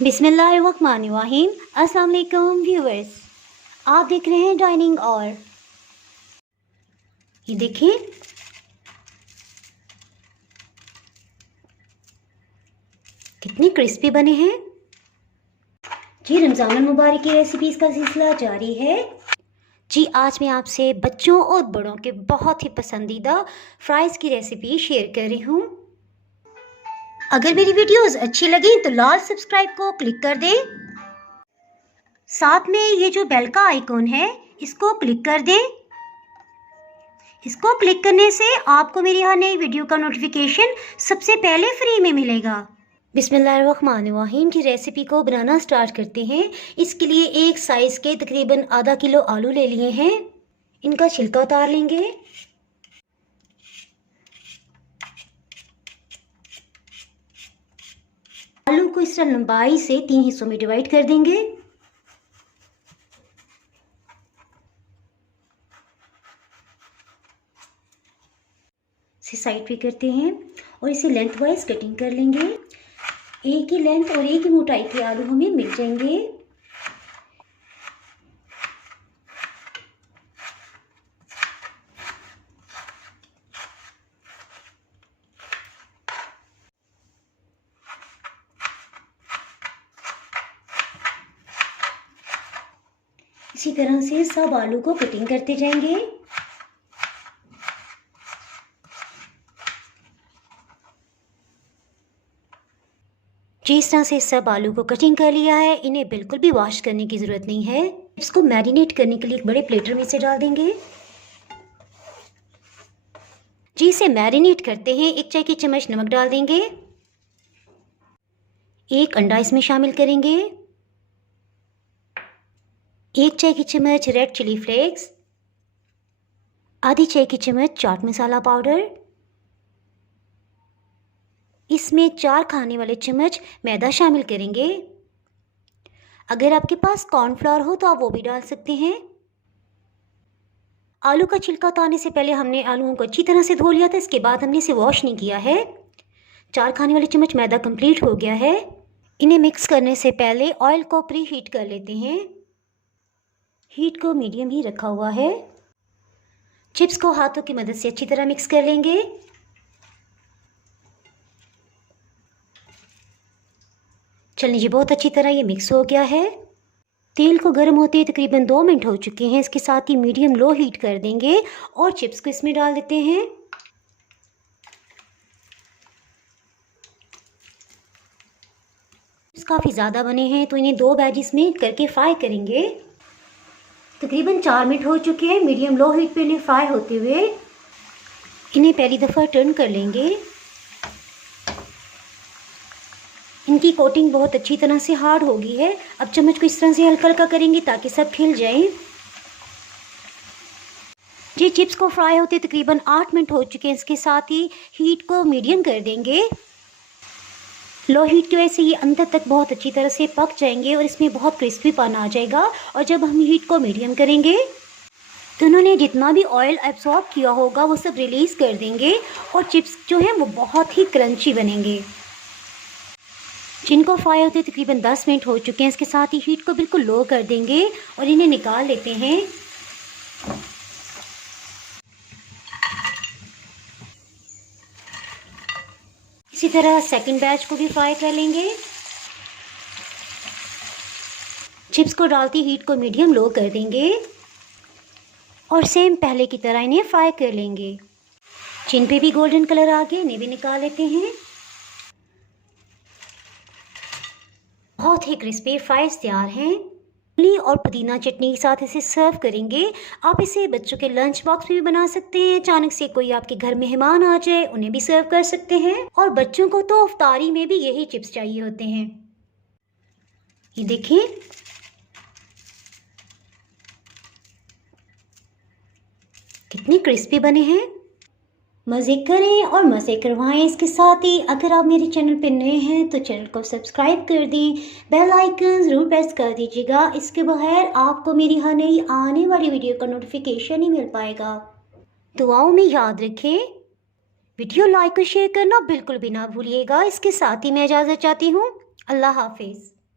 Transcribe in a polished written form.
बिस्मिल्लाहिर्रहमानिर्रहीम। अस्सलाम वालेकुम व्यूअर्स, आप देख रहे हैं डाइनिंग और ये देखिए कितने क्रिस्पी बने हैं जी। रमज़ान मुबारक की रेसिपीज़ का सिलसिला जारी है जी। आज मैं आपसे बच्चों और बड़ों के बहुत ही पसंदीदा फ्राइज़ की रेसिपी शेयर कर रही हूँ। अगर मेरी वीडियोस अच्छी लगी तो लाल सब्सक्राइब को क्लिक कर दें। साथ में ये जो बेल का आइकॉन है इसको क्लिक कर दें। इसको क्लिक करने से आपको मेरी हर नई वीडियो का नोटिफिकेशन सबसे पहले फ्री में मिलेगा। बिस्मिल्लाहिर्रहमानिर्रहीम की रेसिपी को बनाना स्टार्ट करते हैं। इसके लिए एक साइज़ के तकरीबन आधा किलो आलू ले लिए हैं। इनका छिलका उतार लेंगे। आलू को इस तरह लंबाई से 3 हिस्सों में डिवाइड कर देंगे। इसे साइड पे करते हैं और इसे लेंथ वाइज कटिंग कर लेंगे। एक ही लेंथ और एक ही मोटाई के आलू हमें मिल जाएंगे। इसी तरह से सब आलू को कटिंग करते जाएंगे। जिस तरह से सब आलू को कटिंग कर लिया है, इन्हें बिल्कुल भी वॉश करने की ज़रूरत नहीं है। इसको मैरिनेट करने के लिए एक बड़े प्लेटर में से डाल देंगे जी। इसे मैरिनेट करते हैं। 1 चाय की चम्मच नमक डाल देंगे। 1 अंडा इसमें शामिल करेंगे। 1 चाय की चम्मच रेड चिली फ्लेक्स, आधी चाय की चम्मच चाट मसाला पाउडर, इसमें 4 खाने वाले चम्मच मैदा शामिल करेंगे। अगर आपके पास कॉर्नफ्लोर हो तो आप वो भी डाल सकते हैं। आलू का छिलका उतारने से पहले हमने आलूओं को अच्छी तरह से धो लिया था। इसके बाद हमने इसे वॉश नहीं किया है। 4 खाने वाले चम्मच मैदा कंप्लीट हो गया है। इन्हें मिक्स करने से पहले ऑयल को प्री हीट कर लेते हैं। हीट को मीडियम ही रखा हुआ है। चिप्स को हाथों की मदद से अच्छी तरह मिक्स कर लेंगे। चलिए जी, बहुत अच्छी तरह ये मिक्स हो गया है। तेल को गर्म होते तकरीबन 2 मिनट हो चुके हैं। इसके साथ ही मीडियम लो हीट कर देंगे और चिप्स को इसमें डाल देते हैं। चिप्स काफ़ी ज़्यादा बने हैं तो इन्हें 2 बैचेस में करके फ्राई करेंगे। तकरीबन 4 मिनट हो चुके हैं मीडियम लो हीट पे इन्हें फ्राई होते हुए। इन्हें पहली दफ़ा टर्न कर लेंगे। इनकी कोटिंग बहुत अच्छी तरह से हार्ड हो गई है। अब चम्मच को इस तरह से हल्का हल्का करेंगे ताकि सब खिल जाएं। जी, चिप्स को फ्राई होते तकरीबन 8 मिनट हो चुके हैं। इसके साथ ही हीट को मीडियम कर देंगे। लो हीट की वजह से ये अंदर तक बहुत अच्छी तरह से पक जाएंगे और इसमें बहुत क्रिस्पीपन आ जाएगा। और जब हम हीट को मीडियम करेंगे तो उन्होंने जितना भी ऑयल एब्सॉर्ब किया होगा वो सब रिलीज़ कर देंगे और चिप्स जो हैं वो बहुत ही क्रंची बनेंगे। जिनको फ्राई होते तकरीबन 10 मिनट हो चुके हैं। इसके साथ ही हीट को बिल्कुल लो कर देंगे और इन्हें निकाल लेते हैं। इसी तरह सेकंड बैच को भी फ्राई कर लेंगे। चिप्स को डालती हीट को मीडियम लो कर देंगे और सेम पहले की तरह इन्हें फ्राई कर लेंगे। जिन पे भी गोल्डन कलर आ गया इन्हें भी निकाल लेते हैं। बहुत ही क्रिस्पी फ्राइज तैयार हैं। इमली और पुदीना चटनी के साथ इसे सर्व करेंगे। आप इसे बच्चों के लंच बॉक्स में भी बना सकते हैं। अचानक से कोई आपके घर मेहमान आ जाए उन्हें भी सर्व कर सकते हैं। और बच्चों को तो इफ्तारी में भी यही चिप्स चाहिए होते हैं। ये देखिए कितने क्रिस्पी बने हैं। मज़े करें और मज़े करवाएं। इसके साथ ही अगर आप मेरे चैनल पे नए हैं तो चैनल को सब्सक्राइब कर दें, बेल आइकन ज़रूर प्रेस कर दीजिएगा। इसके बगैर आपको मेरी हर नई आने वाली वीडियो का नोटिफिकेशन ही मिल पाएगा। दुआओं में याद रखें, वीडियो लाइक और शेयर करना बिल्कुल भी ना भूलिएगा। इसके साथ ही मैं इजाज़त चाहती हूँ। अल्लाह हाफिज़।